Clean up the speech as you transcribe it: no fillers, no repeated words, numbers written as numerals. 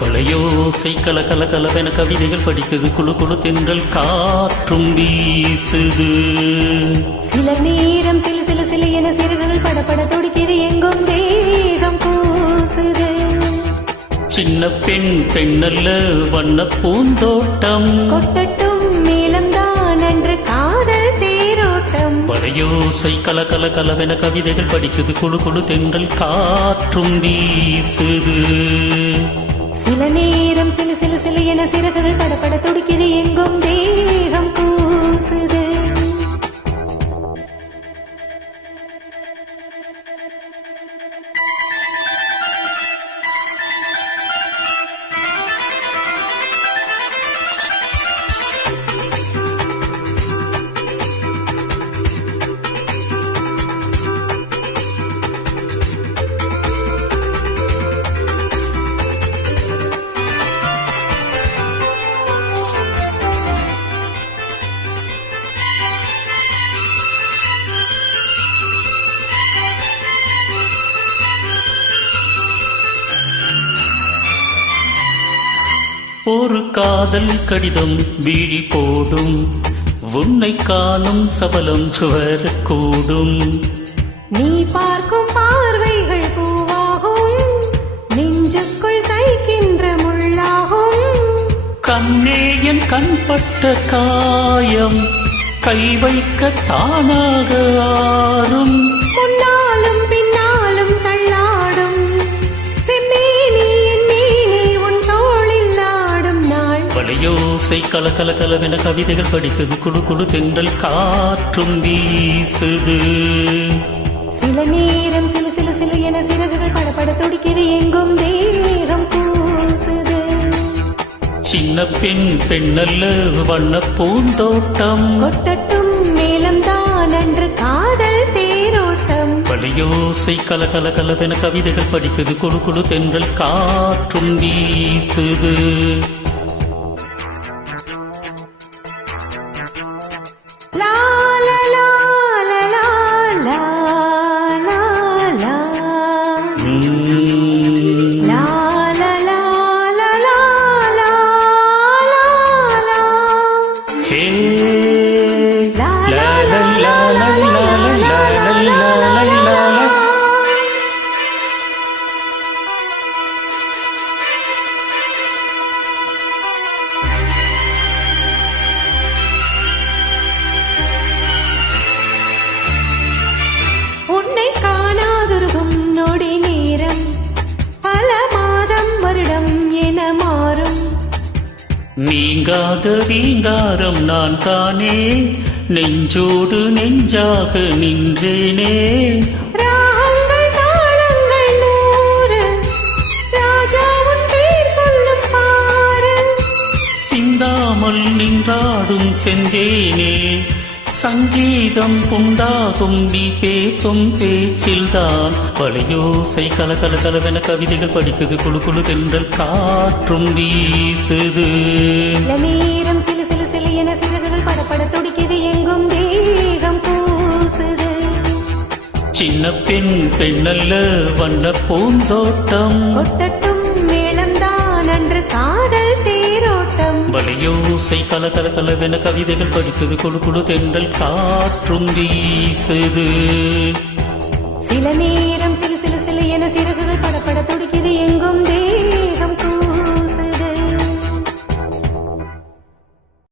பழையோசை கல கல கலவென கவிதைகள் படிக்குது, குழு குழு தென்றல் காற்றும் வீசுது. சில நேரம் சில சில சில என சிறுகள் படப்பட துடிக்குது, எங்கும் தேகம் கூசுது. சின்ன பெண் பெண்ணல்ல வண்ண பூந்தோட்டம், கொட்டட்டும் மேலம்தான் அன்று காதல் தேரோட்டம். பழையோசை கல கல கலவென கவிதைகள் படிக்குது, குழு குழு தென்றல் காற்றும் வீசுது. சில நேரம் சில சில சில என சிறுகள் படப்பட துடிக்குது, எங்கும் தேகம் கூசுது. ஒரு காதல் கடிதம் வீழி போடும், உன்னை காணும் சபலம் வரக்கூடும். நீ பார்க்கும் பார்வைகள் பூவாகும், நெஞ்சுக்குள் தைக்கின்ற முள்ளாகும். கண்ணே என் கண்பட்ட காயம், கை வைக்க தானாக ஆறும். முன்னாலும் பின்னாலும் தள்ளாடும், செம்மேனி என் மேனி உன் தோளில் ஆடும் நாள். பழையோசை கல கல கலவென கவிதைகள் படிக்குது, குழு குழு தென்றல் காற்றும் வீசுது. சில நேரம் சில சில சில என சிறகுகள் படப்பட துடிக்குது, எங்கும் தேகம் கூசுது. சின்ன பெண் பெண்ணல்ல வண்ண பூந்தோட்டம், கொட்டட்டும் மேலம்தான் அன்று காதல் தேரோட்டம். பழையோசை கல கல கலவென கவிதைகள் படிக்குது, குழு குழு தென்றல் காற்றும் வீசுது. லா லா லா லா லா லா லா லா. லா லா லா லா லா லா லா. ஹே லா லா லா லா லா லா லா லா லா லா. உன்னை காணாதிருக்கும் நொடி நேரம் பல மாதம் வருடம் என மாறும். நீங்காத ரீங்காரம் நான் தானே, நெஞ்சோடு நெஞ்சாக நின்றேனே. ராகங்கள் தாளங்கள் நூறு, ராஜா உன் பேர் சொல்லும் பாரு. சிந்தாமல் நின்றாடும் செந்தேனே, சங்கீதம் உண்டாகும் நீ பேசும் பேச்சில்தான். பழையோசை கல கல கலவென கவிதைகள் படிக்குது, குழு குழு தென்றல் காற்றும் வீசுது. சில நேரம் சில சில சில என சிறகுகள் படப்பட துடிக்குது, எங்கும் தேகம் கூசுது. சின்ன பெண் பெண்ணல்ல வண்ண பூந்தோட்டம், கொட்டட்டும் மேளம்தான் அன்று காதல் தேரோட்டம். பழையோசை கல கல கலவென கவிதைகள் படிக்குது, குழு குழு தென்றல் காற்றும் வீசுது. சில நேரம் சில சில சில என சிறகுகள் படப்பட